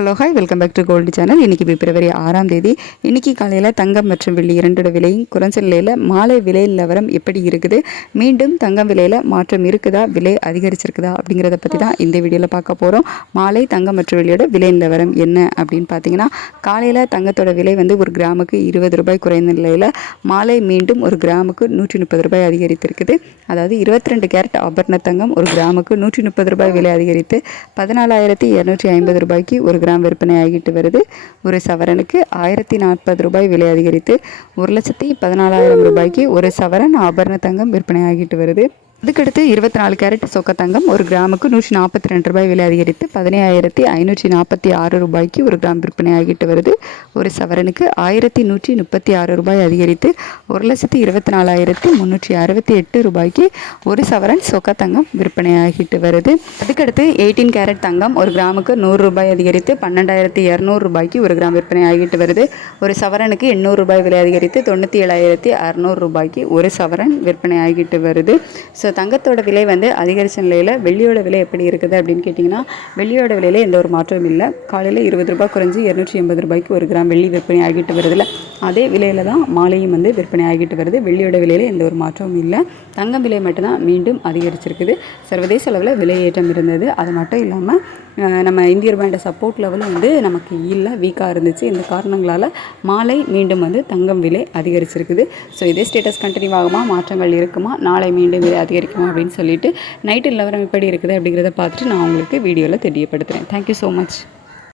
Hello hi welcome back to gold channel. இன்றைக்கி February 6ஆம் தேதி. இன்றைக்கி காலையில் தங்கம் மற்றும் வெள்ளி இரண்டோட விலையும் குறைஞ்ச நிலையில் மாலை விலை நிலவரம் எப்படி இருக்குது, மீண்டும் தங்கம் விலையில் மாற்றம் இருக்குதா, விலை அதிகரிச்சிருக்குதா அப்படிங்கிறத பற்றி தான் இந்த வீடியோவில் பார்க்க போகிறோம். மாலை தங்கம் மற்றும் வெள்ளியோட விலை நிலவரம் என்ன அப்படின்னு பார்த்தீங்கன்னா, காலையில் தங்கத்தோட விலை ஒரு கிராமுக்கு 20 ரூபாய் குறைந்த நிலையில் மாலை மீண்டும் ஒரு கிராமுக்கு 130 ரூபாய் அதிகரித்திருக்குது. அதாவது 22 கேரட் ஆபரண தங்கம் ஒரு கிராமுக்கு 130 ரூபாய் விலை அதிகரித்து 14,250 ரூபாய்க்கு ஒரு கிராம் விற்பனை ஆகிட்டு வருது. ஒரு சவரனுக்கு 1040 ரூபாய் விலை அதிகரித்து 1,14,000 ரூபாய்க்கு ஒரு சவரன் ஆபரண தங்கம் விற்பனை ஆகிட்டு வருது. அதுக்கடுத்து 24 கேரட் சொக்க தங்கம் ஒரு கிராமுக்கு 142 ரூபாய் விலை அதிகரித்து 15,546 ரூபாய்க்கு ஒரு கிராம் விற்பனை ஆகிட்டு வருது. ஒரு சவரனுக்கு 1,136 ரூபாய் அதிகரித்து 1,24,368 ரூபாய்க்கு ஒரு சவரன் சொக்க தங்கம் விற்பனை ஆகிட்டு வருது. அதுக்கடுத்து 18 கேரட் தங்கம் ஒரு கிராமுக்கு 100 ரூபாய் அதிகரித்து 12,200 ரூபாய்க்கு ஒரு கிராம் விற்பனை ஆகிட்டு வருது. ஒரு சவரனுக்கு 800 ரூபாய் விலை அதிகரித்து 97,600 ரூபாய்க்கு ஒரு சவரன் விற்பனை ஆகிட்டு வருது. ஸோ தங்கத்தோட விலை அதிகரித்த நிலையில் வெள்ளியோட விலை எப்படி இருக்குது அப்படின்னு கேட்டிங்கன்னா, வெள்ளியோட விலையில் எந்த ஒரு மாற்றமும் இல்லை. காலையில் 20 ரூபாய் குறைஞ்சி 280 ரூபாய்க்கு ஒரு கிராம் வெள்ளி விற்பனை ஆகிட்டு வருதுல்ல, அதே விலையில் தான் மாலையும் விற்பனை ஆகிட்டு வருது. வெள்ளியோட விலையில் எந்த ஒரு மாற்றமும் இல்லை. தங்கம் விலை மட்டும்தான் மீண்டும் அதிகரிச்சிருக்குது. சர்வதேச அளவில் விலை ஏற்றம் இருந்தது. அது மட்டும் இல்லாமல் நம்ம இந்திய ரூபாயோட சப்போர்ட் லெவல் நமக்கு இல்லை, வீக்காக இருந்துச்சு. இந்த காரணங்களால் மாலை மீண்டும் தங்கம் விலை அதிகரிச்சிருக்குது. ஸோ இதே ஸ்டேட்டஸ் கண்டினியூ ஆகுமா, மாற்றங்கள் இருக்குமா, நாளை மீண்டும் விலை அதிகரிக்குமா அப்படின்னு சொல்லிட்டு நைட்டு நிலவரம் எப்படி இருக்குது அப்படிங்கிறத பார்த்துட்டு நான் உங்களுக்கு வீடியோவில் தெரியப்படுத்துகிறேன். Thank you so much.